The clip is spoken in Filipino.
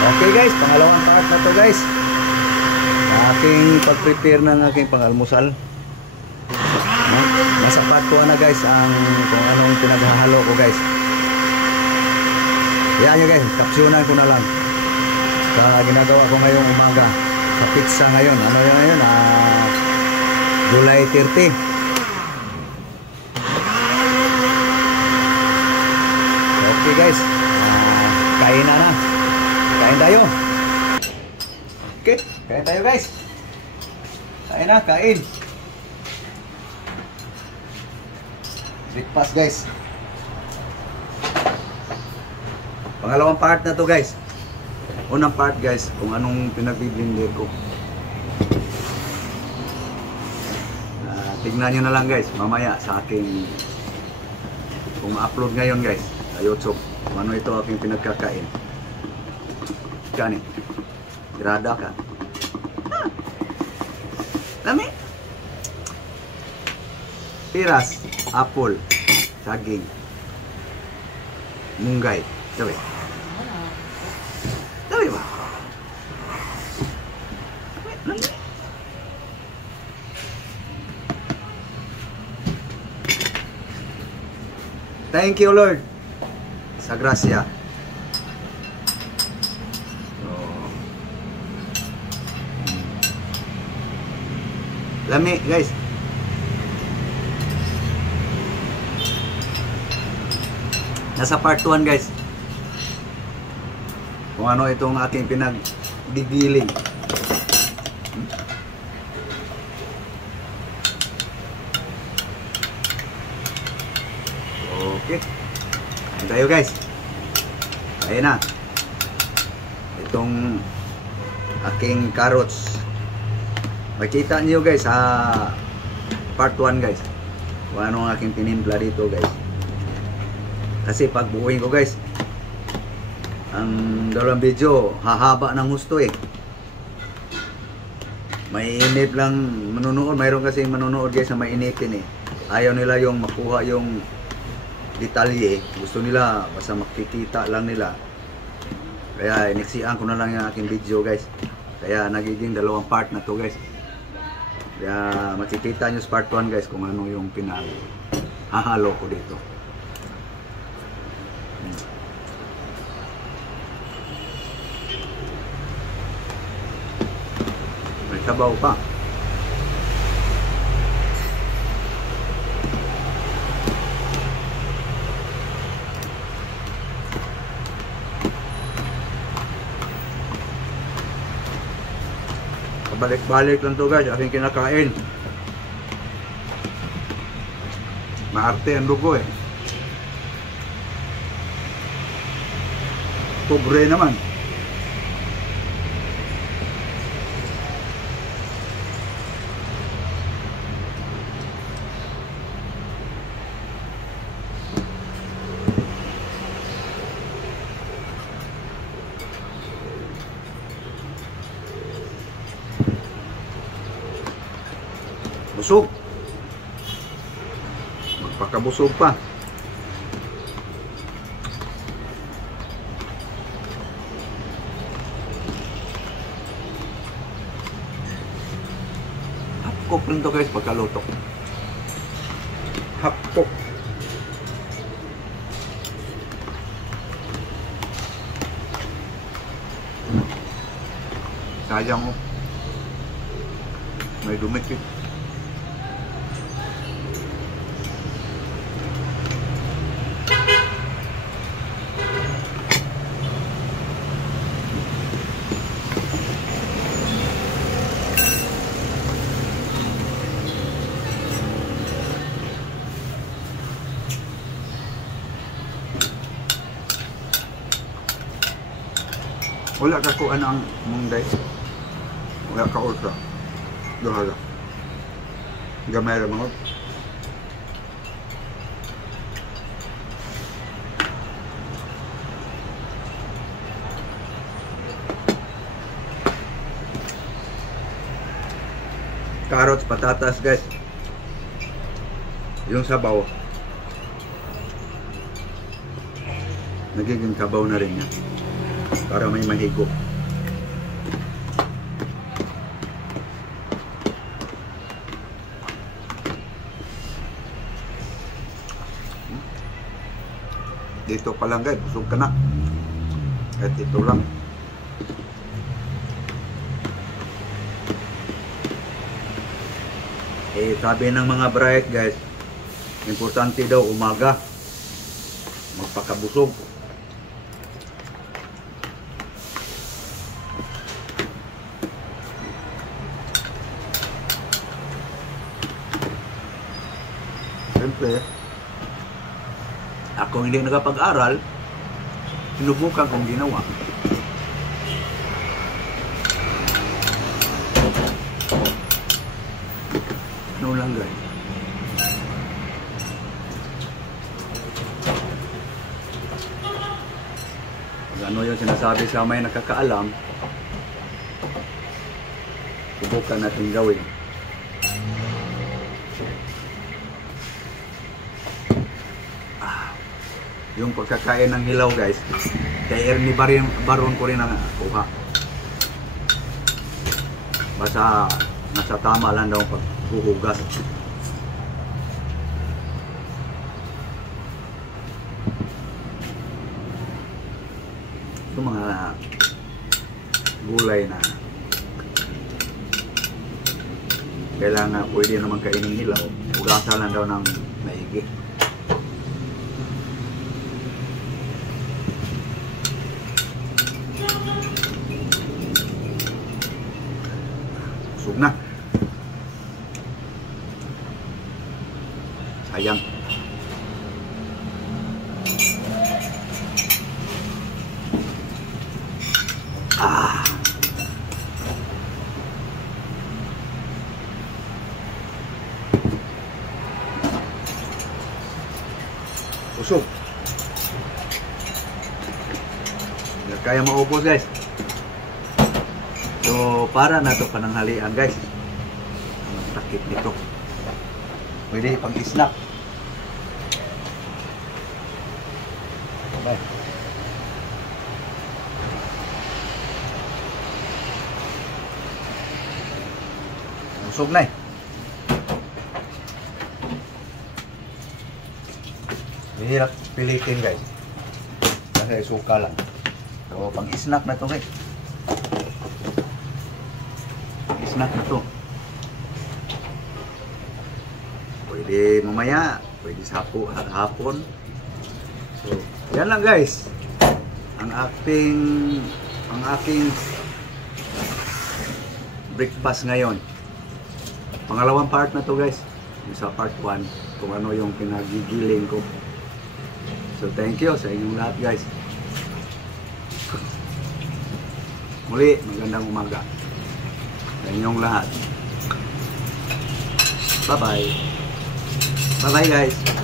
Okay guys, pangalawang part na to guys. Aking pag-prepare ng aking pangalmusal. Nasa part 2 na guys ang kung anong pinaghahalo ko guys. Yan nyo guys, kapsunan ko na lang sa ginagawa ko ngayong umaga sa pizza ngayon. Ano yan ngayon? July 30. Okay guys, kain na. Kain tayo. Okay, kain tayo guys. Kain na, kain. Breakfast guys. Pangalawang part na to guys. Unang part guys, kung anong pinagbiblender ko. Tignan nyo na lang guys, mamaya sa aking kung ma-upload ngayon guys sa YouTube, kung ano ito aking pinagkakain. Kani, grada ka. Lami. Piras, apple, saging, munggay. Sabi. Sabi ba? Lami. Thank you Lord sa grasya. Lami guys. Nasa part 1 guys. Kung ano itong aking pinagdidiling. Okay. Ayan tayo guys. Ayan na. Itong aking carrots. Makita niyo guys sa part 1 guys. Kung ano ang aking tinimpla dito guys. Kasi pag buuin ko guys, ang dalawang video hahaba ng gusto eh. May inip lang manunood. Mayroon kasi manonood guys na may inipin eh. Ayaw nila yung makuha yung detalye. Gusto nila basta makikita lang nila. Kaya iniksian ko na lang yung aking video guys. Kaya nagiging dalawang part na to guys. Kaya makikita nyo sa part 1 guys kung ano yung hahalo ko dito. May sabaw pa. Balik-balik lang to guys, aking kinakain. Maarte ang dugo eh. Pobre naman. Busog. Magpakabusog pa. Hapkok rin to guys pagkaluto. Hapkok. Sayang mo. May dumikit. Wala ka ko ang mungday. Wala ka ultra. Dohala. Gamay ra mga. Carrots, patatas guys. Yung sabaw. Nagiging kabaw na rin yan. para may mahigop. Dito pa lang guys, busog ka na. At ito lang. Eh, sabi ng mga bright guys, importante daw umaga magpakabusog. Siyempre, ako hindi nakapag-aral, sinubukan kong ginawa. Ano lang guys. Ano yung sinasabi sa may nakakaalam, subukan natin gawin. Yung pagkakain ng hilaw guys, kay Ernie Baron ko rin ang kuha. Basta nasa tama lang daw paghuhugas. Yung mga gulay na kailangan pwede naman kainin hilaw, hugasan lang daw ng maigi. Busog na. Sayang. Busog. Hindi kaya maubos guys. So para na ito pananghalian guys. Ang takip nito. Pwede pang snack. Okay. Busog na eh. Hirap pilitin guys. Kasi suka lang. So pang snack na ito guys. Snack na ito. Pwede mamaya, pwede sa hapon. So, yan lang guys. Ang aking breakfast ngayon. Pangalawang part na to guys. Sa part 1 kung ano yung pinagigiling ko. So thank you sa inyong lahat guys. Muli, magandang umaga sa inyong lahat. Bye bye. Bye bye guys.